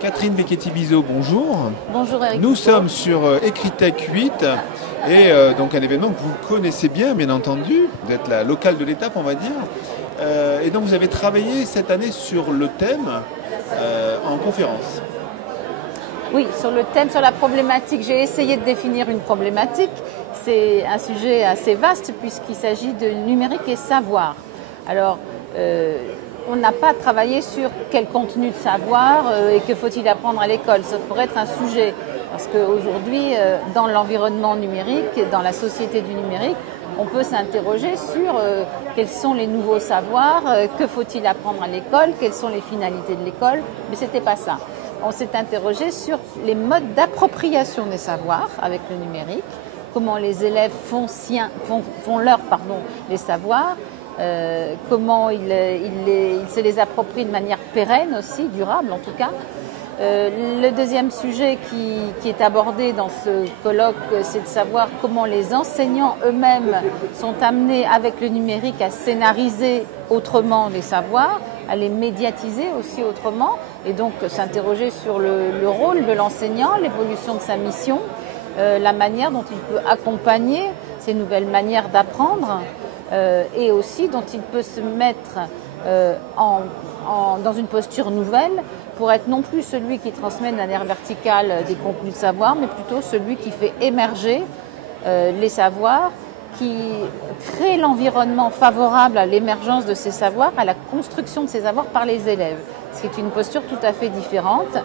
Catherine Becchetti-Bizot, bonjour. Bonjour Eric. Nous sommes sur Ecritech 8 et donc un événement que vous connaissez bien entendu. Vous êtes la locale de l'étape, on va dire. Et donc vous avez travaillé cette année sur le thème en conférence. Oui, sur le thème, sur la problématique. J'ai essayé de définir une problématique. C'est un sujet assez vaste puisqu'il s'agit de numérique et savoir. Alors, on n'a pas travaillé sur quel contenu de savoir et que faut-il apprendre à l'école. Ça pourrait être un sujet. Parce qu'aujourd'hui, dans l'environnement numérique, dans la société du numérique, on peut s'interroger sur quels sont les nouveaux savoirs, que faut-il apprendre à l'école, quelles sont les finalités de l'école, mais ce n'était pas ça. On s'est interrogé sur les modes d'appropriation des savoirs avec le numérique, comment les élèves font leur les savoirs, comment ils se les approprient de manière pérenne aussi, durable en tout cas. Le deuxième sujet qui est abordé dans ce colloque, c'est de savoir comment les enseignants eux-mêmes sont amenés avec le numérique à scénariser autrement les savoirs, à les médiatiser aussi autrement, et donc s'interroger sur le rôle de l'enseignant, l'évolution de sa mission, la manière dont il peut accompagner ces nouvelles manières d'apprendre, et aussi dont il peut se mettre dans une posture nouvelle pour être non plus celui qui transmet de manière verticale des contenus de savoir, mais plutôt celui qui fait émerger les savoirs, qui crée l'environnement favorable à l'émergence de ces savoirs, à la construction de ces savoirs par les élèves. C'est une posture tout à fait différente,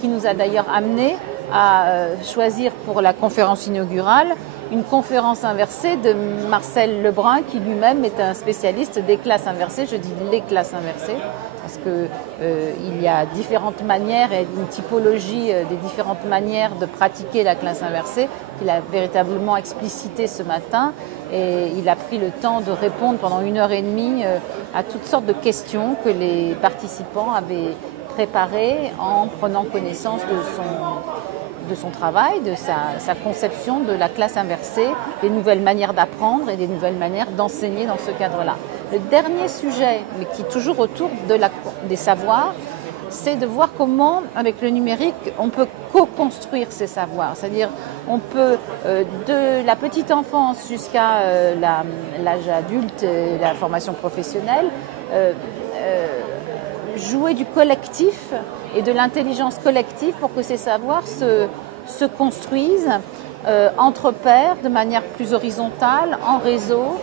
qui nous a d'ailleurs amené à choisir pour la conférence inaugurale une conférence inversée de Marcel Lebrun, qui lui-même est un spécialiste des classes inversées. Je dis les classes inversées, parce qu'il y a différentes manières et une typologie des différentes manières de pratiquer la classe inversée qu'il a véritablement explicité ce matin. Et il a pris le temps de répondre pendant 1h30 à toutes sortes de questions que les participants avaient préparées en prenant connaissance de son travail, de sa conception de la classe inversée, des nouvelles manières d'apprendre et des nouvelles manières d'enseigner dans ce cadre-là. Le dernier sujet, mais qui est toujours autour des savoirs, c'est de voir comment, avec le numérique, on peut co-construire ces savoirs. C'est-à-dire, on peut, de la petite enfance jusqu'à l'âge adulte, la formation professionnelle, jouer du collectif et de l'intelligence collective pour que ces savoirs se construisent entre pairs de manière plus horizontale, en réseau,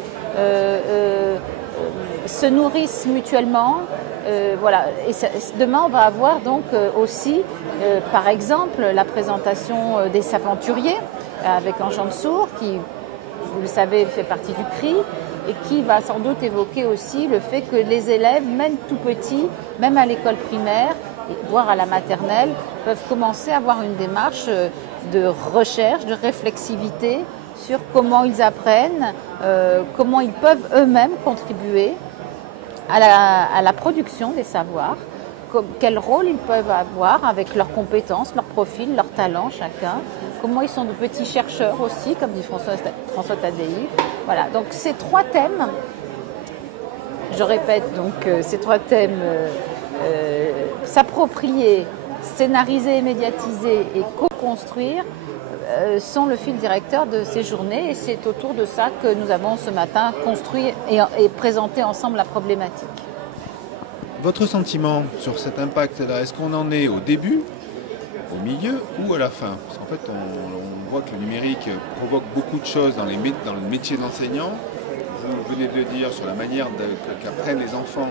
se nourrissent mutuellement. Voilà. Et demain, on va avoir donc aussi, par exemple, la présentation des aventuriers avec Enchant de Sourds, qui, vous le savez, fait partie du CRI, et qui va sans doute évoquer aussi le fait que les élèves, même tout petits, même à l'école primaire, voire à la maternelle, peuvent commencer à avoir une démarche de recherche, de réflexivité sur comment ils apprennent, comment ils peuvent eux-mêmes contribuer à la production des savoirs, quel rôle ils peuvent avoir avec leurs compétences, leurs profils, leurs talents chacun, comment ils sont de petits chercheurs aussi, comme dit François Tadei. Voilà, donc ces trois thèmes, je répète, donc ces trois thèmes, s'approprier, scénariser et médiatiser et co-construire, sont le fil directeur de ces journées, et c'est autour de ça que nous avons ce matin construit et présenté ensemble la problématique. Votre sentiment sur cet impact-là, est-ce qu'on en est au début, au milieu ou à la fin? Parce qu'en fait, on voit que le numérique provoque beaucoup de choses dans le métier d'enseignant. Vous venez de le dire sur la manière qu'apprennent les enfants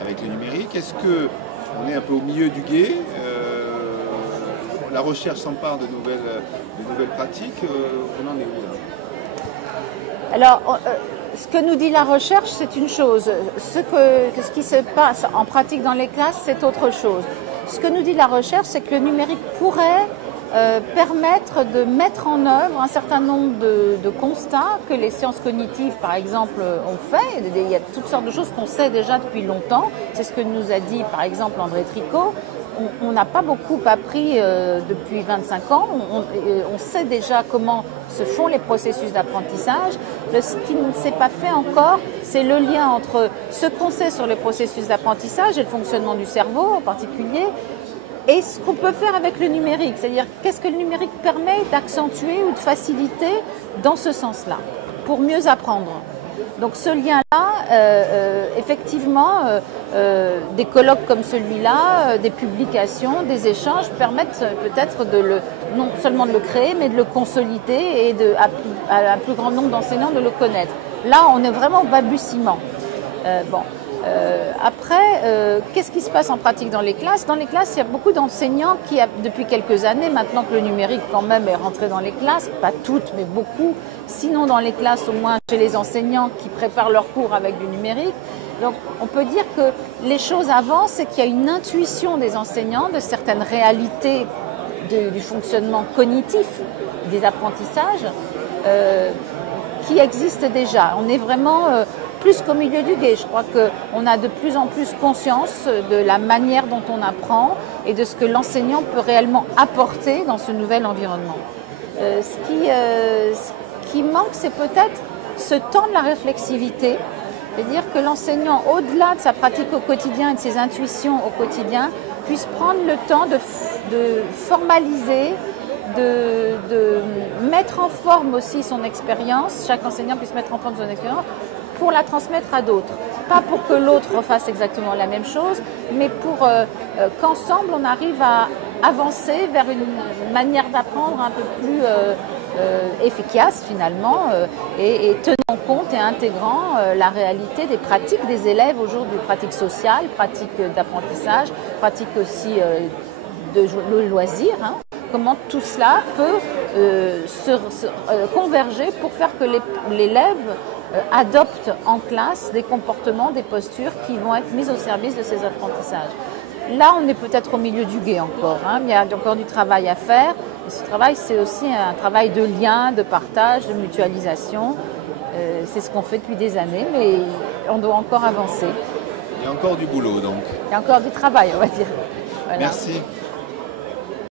avec le numérique. Est-ce qu'on est un peu au milieu du gué? La recherche s'empare de nouvelles pratiques. On en est où là? Alors, ce que nous dit la recherche, c'est une chose. Ce qui se passe en pratique dans les classes, c'est autre chose. Ce que nous dit la recherche, c'est que le numérique pourrait permettre de mettre en œuvre un certain nombre de constats que les sciences cognitives, par exemple, ont fait. Il y a toutes sortes de choses qu'on sait déjà depuis longtemps. C'est ce que nous a dit, par exemple, André Tricot. On n'a pas beaucoup appris depuis 25 ans. On sait déjà comment se font les processus d'apprentissage. Ce qui ne s'est pas fait encore, c'est le lien entre ce qu'on sait sur les processus d'apprentissage et le fonctionnement du cerveau en particulier, et ce qu'on peut faire avec le numérique, c'est-à-dire qu'est-ce que le numérique permet d'accentuer ou de faciliter dans ce sens-là, pour mieux apprendre. Donc ce lien-là, effectivement, des colloques comme celui-là, des publications, des échanges permettent peut-être non seulement de le créer, mais de le consolider et à un plus grand nombre d'enseignants de le connaître. Là, on est vraiment au balbutiement. Après, qu'est-ce qui se passe en pratique dans les classes? Dans les classes, il y a beaucoup d'enseignants qui, depuis quelques années, maintenant que le numérique quand même est rentré dans les classes, pas toutes, mais beaucoup, sinon dans les classes, au moins chez les enseignants qui préparent leurs cours avec du numérique. Donc, on peut dire que les choses avancent et qu'il y a une intuition des enseignants de certaines réalités du fonctionnement cognitif des apprentissages qui existent déjà. On est vraiment plus qu'au milieu du gué. Je crois qu'on a de plus en plus conscience de la manière dont on apprend et de ce que l'enseignant peut réellement apporter dans ce nouvel environnement. Ce qui manque, c'est peut-être ce temps de la réflexivité, c'est-à-dire que l'enseignant, au-delà de sa pratique au quotidien et de ses intuitions au quotidien, puisse prendre le temps de formaliser, de mettre en forme aussi son expérience, chaque enseignant puisse mettre en forme son expérience pour la transmettre à d'autres. Pas pour que l'autre refasse exactement la même chose, mais pour qu'ensemble on arrive à avancer vers une manière d'apprendre un peu plus efficace finalement et tenant compte et intégrant la réalité des pratiques des élèves aujourd'hui, pratiques sociales, pratiques d'apprentissage, pratiques aussi de loisirs. Comment tout cela peut converger pour faire que l'élève adopte en classe des comportements, des postures qui vont être mises au service de ses apprentissages. Là, on est peut-être au milieu du gué encore. Il y a encore du travail à faire. Et ce travail, c'est aussi un travail de lien, de partage, de mutualisation. C'est ce qu'on fait depuis des années, mais on doit encore avancer. Il y a encore du boulot, donc. Il y a encore du travail, on va dire. Voilà. Merci.